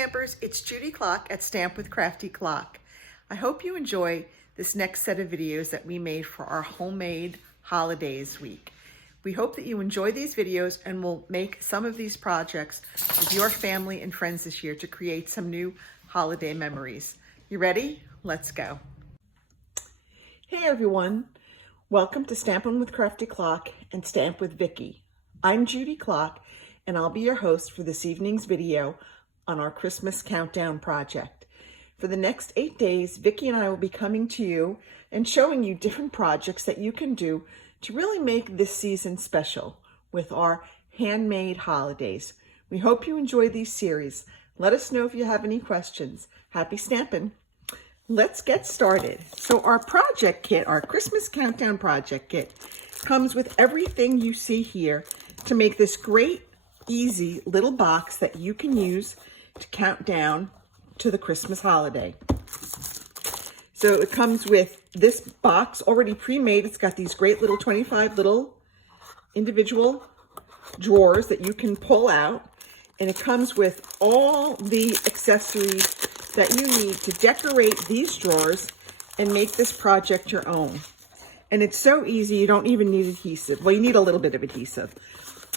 Stampers, it's Judy Klock at Stamp with Crafty Klock. I hope you enjoy this next set of videos that we made for our Homemade Holidays week. We hope that you enjoy these videos and will make some of these projects with your family and friends this year to create some new holiday memories. You ready? Let's go. Hey everyone, welcome to Stampin' with Crafty Klock and Stamp with Vicki. I'm Judy Klock and I'll be your host for this evening's video on our Christmas countdown project. For the next 8 days, Vicki and I will be coming to you and showing you different projects that you can do to really make this season special with our handmade holidays. We hope you enjoy these series. Let us know if you have any questions. Happy stamping. Let's get started. So our project kit, our Christmas countdown project kit, comes with everything you see here to make this great, easy little box that you can use to count down to the Christmas holiday. So it comes with this box already pre-made. It's got these great little 25 little individual drawers that you can pull out. And it comes with all the accessories that you need to decorate these drawers and make this project your own. And it's so easy, you don't even need adhesive. Well, you need a little bit of adhesive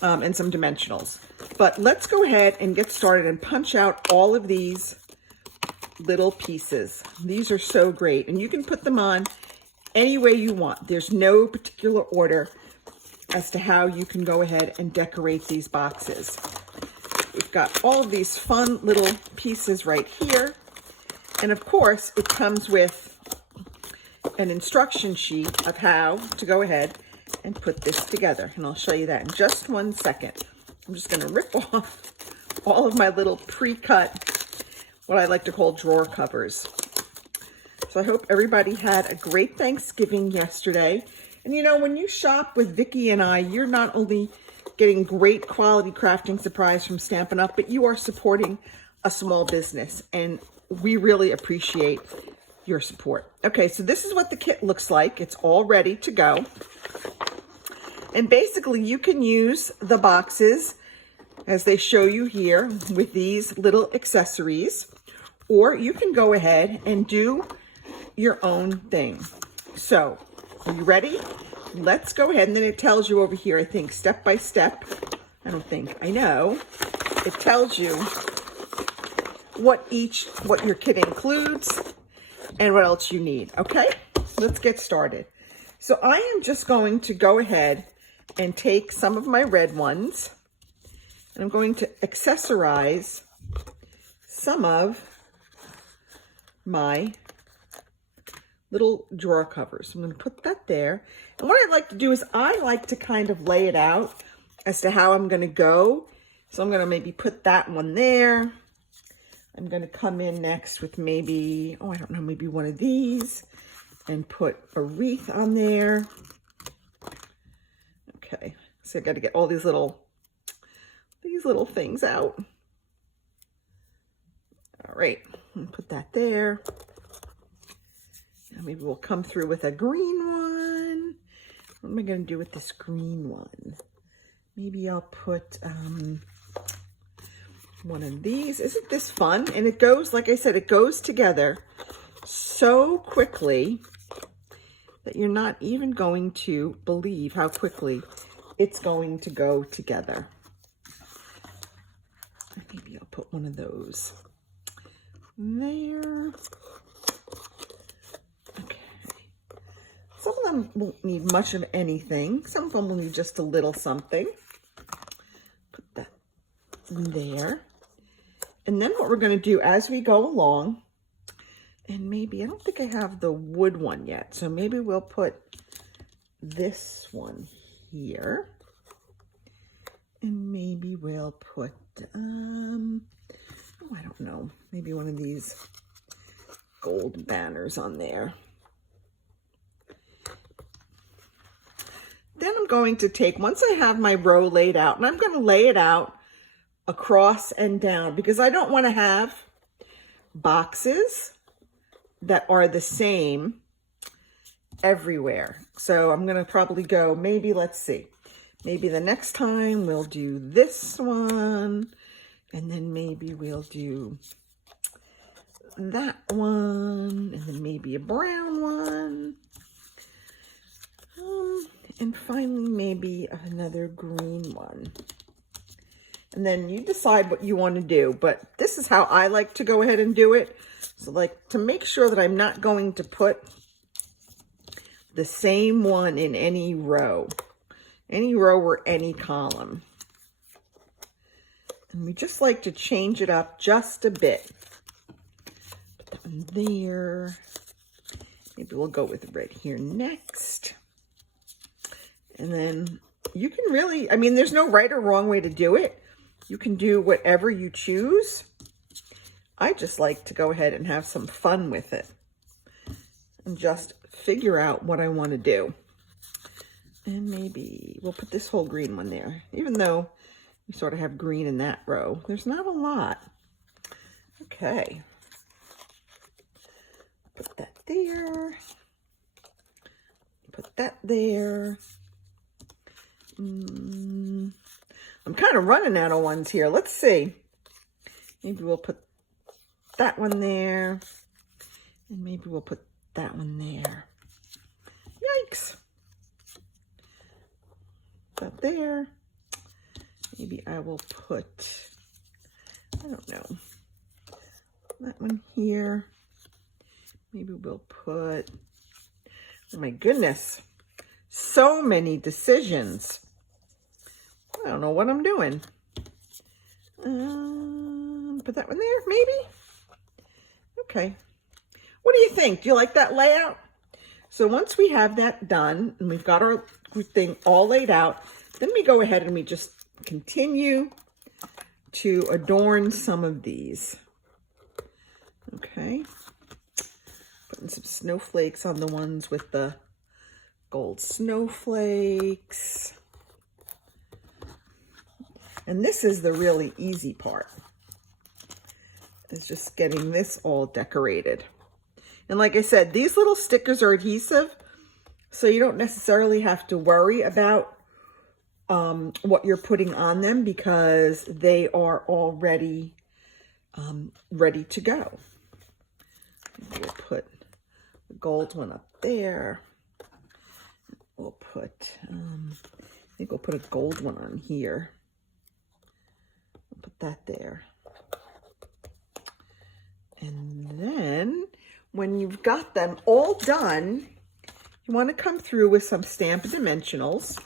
and some dimensionals. But let's go ahead and get started and punch out all of these little pieces. These are so great, and you can put them on any way you want. There's no particular order as to how you can go ahead and decorate these boxes. We've got all of these fun little pieces right here. And of course, it comes with an instruction sheet of how to go ahead and put this together. And I'll show you that in just 1 second. I'm just gonna rip off all of my little pre-cut, what I like to call drawer covers. So I hope everybody had a great Thanksgiving yesterday. And you know, when you shop with Vicki and I, you're not only getting great quality crafting supplies from Stampin' Up, but you are supporting a small business. And we really appreciate your support. Okay, so this is what the kit looks like. It's all ready to go. And basically you can use the boxes as they show you here with these little accessories, or you can go ahead and do your own thing. So, are you ready? Let's go ahead, and then it tells you over here, I think, step by step. I know. It tells you what your kit includes and what else you need, okay? Let's get started. So I am just going to go ahead and take some of my red ones, and I'm going to accessorize some of my little drawer covers. I'm going to put that there. And what I like to do is I like to kind of lay it out as to how I'm going to go. So I'm going to maybe put that one there. I'm going to come in next with maybe, I don't know, maybe one of these and put a wreath on there. Okay, so I got to get all these little things out. All right, put that there. Now maybe we'll come through with a green one. What am I going to do with this green one? Maybe I'll put one of these. Isn't this fun? And it goes, like I said, it goes together so quickly that you're not even going to believe how quickly it's going to go together. Maybe I'll put one of those there. Okay. Some of them won't need much of anything. Some of them will need just a little something. Put that in there. And then what we're going to do as we go along, and maybe, I don't think I have the wood one yet, so maybe we'll put this one here. And maybe we'll put, I don't know, maybe one of these gold banners on there. Then I'm going to take, once I have my row laid out, and I'm going to lay it out across and down because I don't want to have boxes that are the same everywhere. So I'm going to probably go, maybe, let's see, maybe the next time we'll do this one And then maybe we'll do that one, and then maybe a brown one. And finally, maybe another green one. And then you decide what you want to do, but this is how I like to go ahead and do it. So like to make sure that I'm not going to put the same one in any row or any column. And we just like to change it up just a bit. Put that one there. Maybe we'll go with red here next. And then you can really, I mean, there's no right or wrong way to do it. You can do whatever you choose. I just like to go ahead and have some fun with it and just figure out what I want to do. And maybe we'll put this whole green one there, even though we sort of have green in that row. There's not a lot. Okay. Put that there. Put that there. I'm kind of running out of ones here. Let's see. Maybe we'll put that one there. And maybe we'll put that one there. Yikes. That there. Maybe I will put, I don't know, that one here. Maybe we'll put, oh my goodness, so many decisions. I don't know what I'm doing. Put that one there, maybe? Okay. What do you think? Do you like that layout? So once we have that done, and we've got our thing all laid out, then we go ahead and we just continue to adorn some of these. Okay. Putting some snowflakes on the ones with the gold snowflakes. And this is the really easy part. It's just getting this all decorated. And like I said, these little stickers are adhesive, so you don't necessarily have to worry about what you're putting on them because they are already ready to go. We'll put the gold one up there. We'll put, I think we'll put a gold one on here. We'll put that there. And then when you've got them all done, you want to come through with some Stampin' Dimensionals.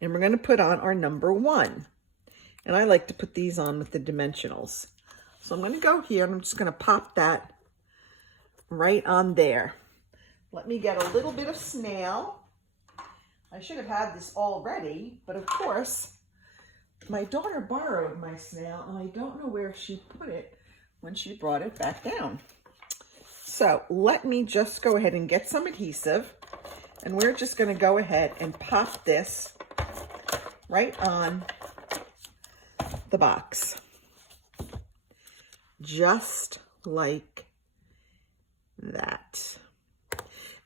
And we're going to put on our number 1. And I like to put these on with the dimensionals. So I'm going to go here and I'm just going to pop that right on there. Let me get a little bit of snail. I should have had this already, but of course, my daughter borrowed my snail and I don't know where she put it when she brought it back down. So let me just go ahead and get some adhesive, and we're just going to go ahead and pop this right on the box, just like that.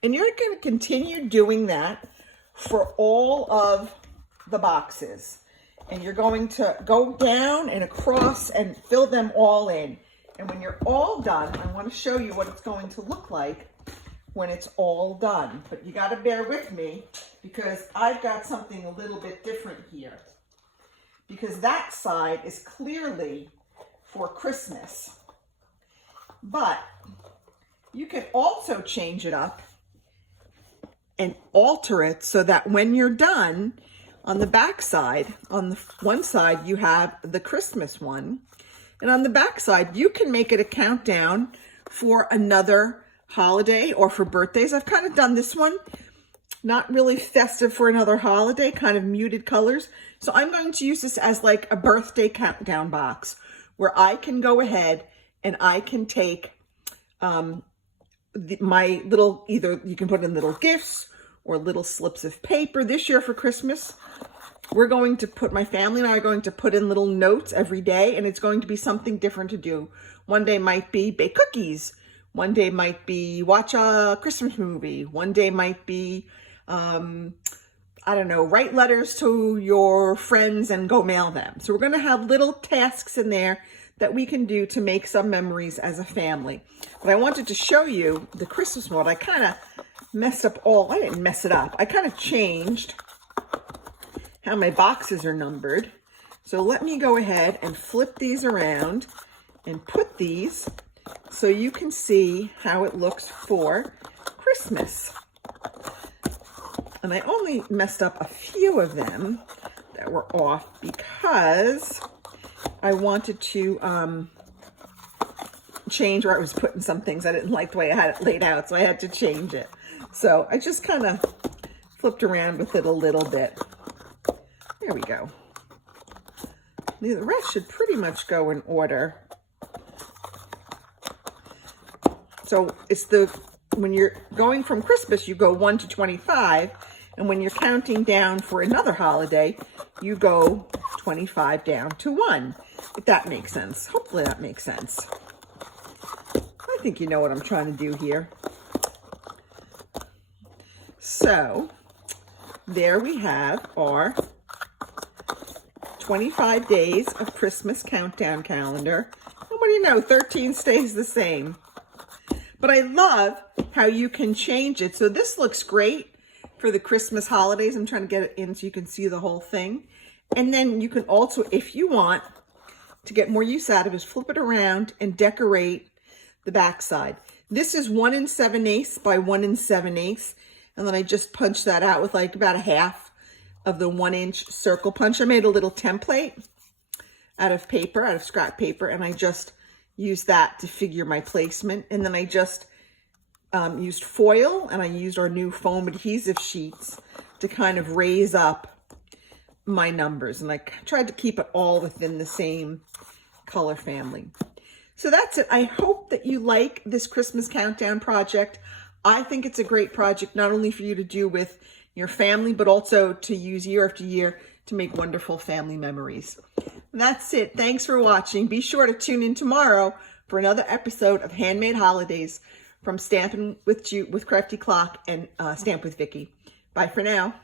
And you're going to continue doing that for all of the boxes. And you're going to go down and across and fill them all in. And when you're all done, I want to show you what it's going to look like when it's all done. But you got to bear with me because I've got something a little bit different here. Because that side is clearly for Christmas. But you can also change it up and alter it so that when you're done, on the back side, on the one side, you have the Christmas one. And on the back side, you can make it a countdown for another holiday or for birthdays. I've kind of done this one, not really festive for another holiday, kind of muted colors. So I'm going to use this as like a birthday countdown box where I can go ahead and I can take my little, either you can put in little gifts or little slips of paper. This year for Christmas, we're going to put, my family and I are going to put in little notes every day, and it's going to be something different to do. One day might be bake cookies. One day might be watch a Christmas movie. One day might be, I I don't know, write letters to your friends and go mail them. So we're going to have little tasks in there that we can do to make some memories as a family. But I wanted to show you the Christmas one. I kind of messed up I didn't mess it up. I kind of changed how my boxes are numbered. So let me go ahead and flip these around and put these so you can see how it looks for Christmas. And I only messed up a few of them that were off because I wanted to change where I was putting some things. I didn't like the way I had it laid out, so I had to change it. So I just kind of flipped around with it a little bit. There we go. The rest should pretty much go in order. So it's when you're going from Christmas, you go 1 to 25. And when you're counting down for another holiday, you go 25 down to 1. If that makes sense. Hopefully that makes sense. I think you know what I'm trying to do here. So there we have our 25 days of Christmas countdown calendar. And what do you know? 13 stays the same. But I love how you can change it. So this looks great for the Christmas holidays. I'm trying to get it in so you can see the whole thing. And then you can also, if you want to get more use out of it, flip it around and decorate the backside. This is 1 7/8 by 1 7/8. And then I just punched that out with like about a half of the 1-inch circle punch. I made a little template out of paper, out of scrap paper, and I just used that to figure my placement. And then I just used foil, and I used our new foam adhesive sheets to kind of raise up my numbers. And I tried to keep it all within the same color family. So that's it. I hope that you like this Christmas countdown project. I think it's a great project, not only for you to do with your family, but also to use year after year to make wonderful family memories. That's it. Thanks for watching. Be sure to tune in tomorrow for another episode of Handmade Holidays from Stampin' with Crafty Klock and Stamp with Vicky. Bye for now.